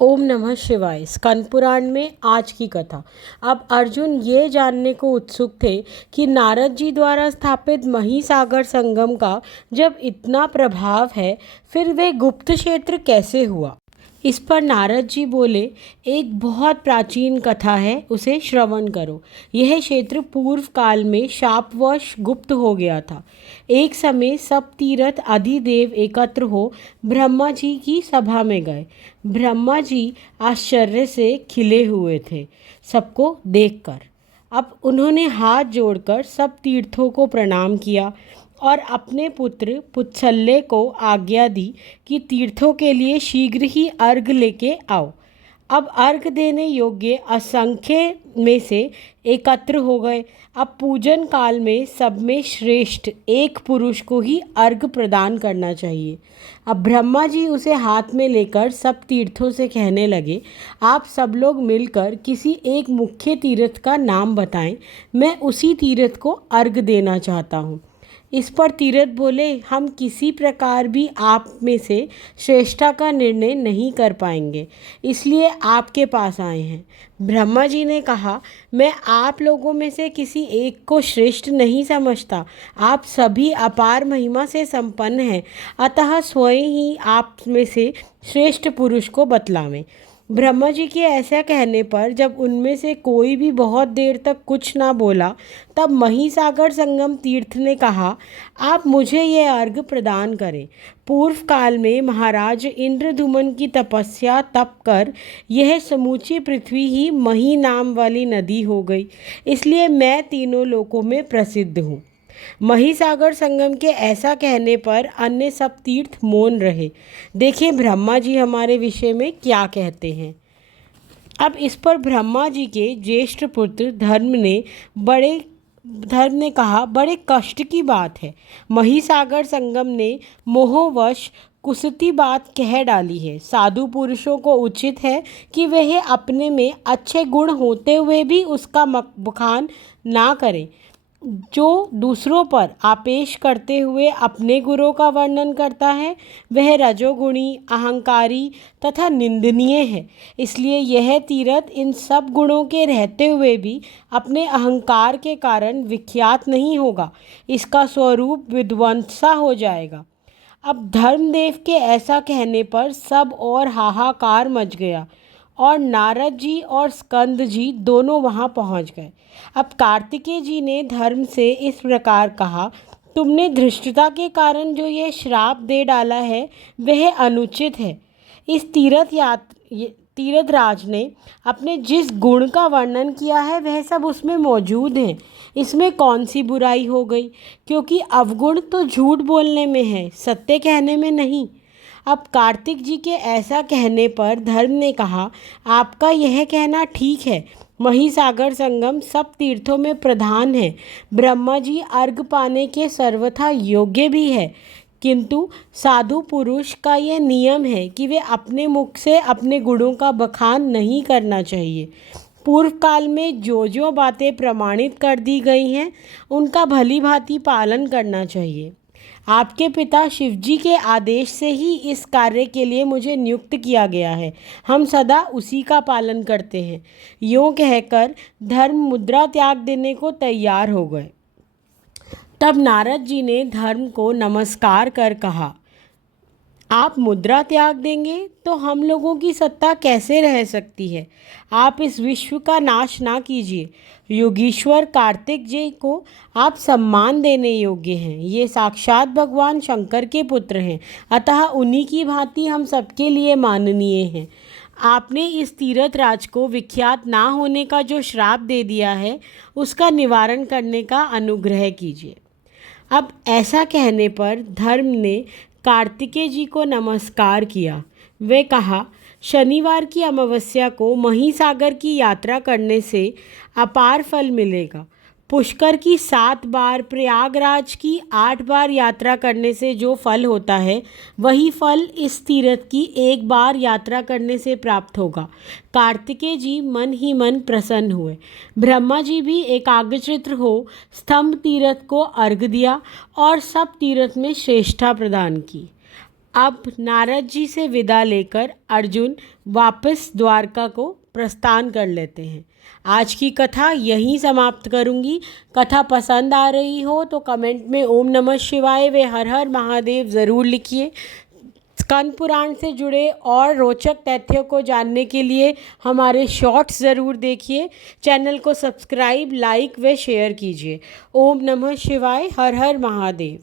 ओम नमः शिवाय। स्कंद पुराण में आज की कथा। अब अर्जुन ये जानने को उत्सुक थे कि नारद जी द्वारा स्थापित महिसागर संगम का जब इतना प्रभाव है, फिर वे गुप्त क्षेत्र कैसे हुआ। इस पर नारद जी बोले, एक बहुत प्राचीन कथा है, उसे श्रवण करो। यह क्षेत्र पूर्व काल में शापवश गुप्त हो गया था। एक समय सब तीर्थ अधिदेव एकत्र हो ब्रह्मा जी की सभा में गए। ब्रह्मा जी आश्चर्य से खिले हुए थे सबको देखकर। अब उन्होंने हाथ जोड़कर सब तीर्थों को प्रणाम किया और अपने पुत्र पुत्सल्य को आज्ञा दी कि तीर्थों के लिए शीघ्र ही अर्घ लेके आओ। अब अर्घ देने योग्य असंख्य में से एकत्र हो गए। अब पूजन काल में सब में श्रेष्ठ एक पुरुष को ही अर्घ प्रदान करना चाहिए। अब ब्रह्मा जी उसे हाथ में लेकर सब तीर्थों से कहने लगे, आप सब लोग मिलकर किसी एक मुख्य तीर्थ का नाम बताएं, मैं उसी तीर्थ को अर्घ देना चाहता हूँ। इस पर तीर्थ बोले, हम किसी प्रकार भी आप में से श्रेष्ठता का निर्णय नहीं कर पाएंगे, इसलिए आपके पास आए हैं। ब्रह्मा जी ने कहा, मैं आप लोगों में से किसी एक को श्रेष्ठ नहीं समझता। आप सभी अपार महिमा से संपन्न हैं, अतः स्वयं ही आप में से श्रेष्ठ पुरुष को बतलावें। ब्रह्मा जी के ऐसा कहने पर जब उनमें से कोई भी बहुत देर तक कुछ ना बोला, तब महिसागर संगम तीर्थ ने कहा, आप मुझे यह अर्घ प्रदान करें। पूर्व काल में महाराज इंद्रधुमन की तपस्या तप कर यह समूची पृथ्वी ही मही नाम वाली नदी हो गई, इसलिए मैं तीनों लोकों में प्रसिद्ध हूँ। महिसागर संगम के ऐसा कहने पर अन्य सब तीर्थ मौन रहे। देखें ब्रह्मा जी हमारे विषय में क्या कहते हैं। अब इस पर ब्रह्मा जी के ज्येष्ठ पुत्र धर्म ने कहा, बड़े कष्ट की बात है। महिसागर संगम ने मोहवश कुसती बात कह डाली है। साधु पुरुषों को उचित है कि वह अपने में अच्छे गुण होते हुए भी उसका बखान ना करें। जो दूसरों पर आपेश करते हुए अपने गुणों का वर्णन करता है, वह रजोगुणी, अहंकारी तथा निंदनीय है। इसलिए यह तीर्थ इन सब गुणों के रहते हुए भी अपने अहंकार के कारण विख्यात नहीं होगा, इसका स्वरूप विध्वंसा हो जाएगा। अब धर्मदेव के ऐसा कहने पर सब और हाहाकार मच गया और नारद जी और स्कंद जी दोनों वहां पहुंच गए। अब कार्तिकेय जी ने धर्म से इस प्रकार कहा, तुमने धृष्टता के कारण जो ये श्राप दे डाला है वह अनुचित है। इस तीर्थराज ने अपने जिस गुण का वर्णन किया है वह सब उसमें मौजूद हैं, इसमें कौन सी बुराई हो गई, क्योंकि अवगुण तो झूठ बोलने में है, सत्य कहने में नहीं। अब कार्तिक जी के ऐसा कहने पर धर्म ने कहा, आपका यह कहना ठीक है। महिसागर संगम सब तीर्थों में प्रधान है। ब्रह्मा जी अर्घ पाने के सर्वथा योग्य भी है, किंतु साधु पुरुष का यह नियम है कि वे अपने मुख से अपने गुणों का बखान नहीं करना चाहिए। पूर्व काल में जो बातें प्रमाणित कर दी गई हैं, उनका भली भांति पालन करना चाहिए। आपके पिता शिवजी के आदेश से ही इस कार्य के लिए मुझे नियुक्त किया गया है, हम सदा उसी का पालन करते हैं। यूँ कहकर धर्म मुद्रा त्याग देने को तैयार हो गए। तब नारद जी ने धर्म को नमस्कार कर कहा, आप मुद्रा त्याग देंगे तो हम लोगों की सत्ता कैसे रह सकती है। आप इस विश्व का नाश ना कीजिए। योगीश्वर कार्तिक जी को आप सम्मान देने योग्य हैं। ये साक्षात भगवान शंकर के पुत्र हैं, अतः उन्हीं की भांति हम सबके लिए माननीय हैं। आपने इस तीर्थराज को विख्यात ना होने का जो श्राप दे दिया है, उसका निवारण करने का अनुग्रह कीजिए। अब ऐसा कहने पर धर्म ने कार्तिकेय जी को नमस्कार किया। वे कहा, शनिवार की अमावस्या को महिसागर की यात्रा करने से अपार फल मिलेगा। पुष्कर की 7 बार, प्रयागराज की 8 बार यात्रा करने से जो फल होता है, वही फल इस तीर्थ की 1 बार यात्रा करने से प्राप्त होगा। कार्तिकेय जी मन ही मन प्रसन्न हुए। ब्रह्मा जी भी एकाग्रचित्त हो स्तंभ तीर्थ को अर्घ दिया और सब तीर्थ में श्रेष्ठता प्रदान की। अब नारद जी से विदा लेकर अर्जुन वापस द्वारका को प्रस्थान कर लेते हैं। आज की कथा यहीं समाप्त करूंगी। कथा पसंद आ रही हो तो कमेंट में ओम नमः शिवाय व हर हर महादेव ज़रूर लिखिए। स्कंद पुराण से जुड़े और रोचक तथ्यों को जानने के लिए हमारे शॉर्ट्स ज़रूर देखिए। चैनल को सब्सक्राइब, लाइक व शेयर कीजिए। ओम नमः शिवाय, हर हर महादेव।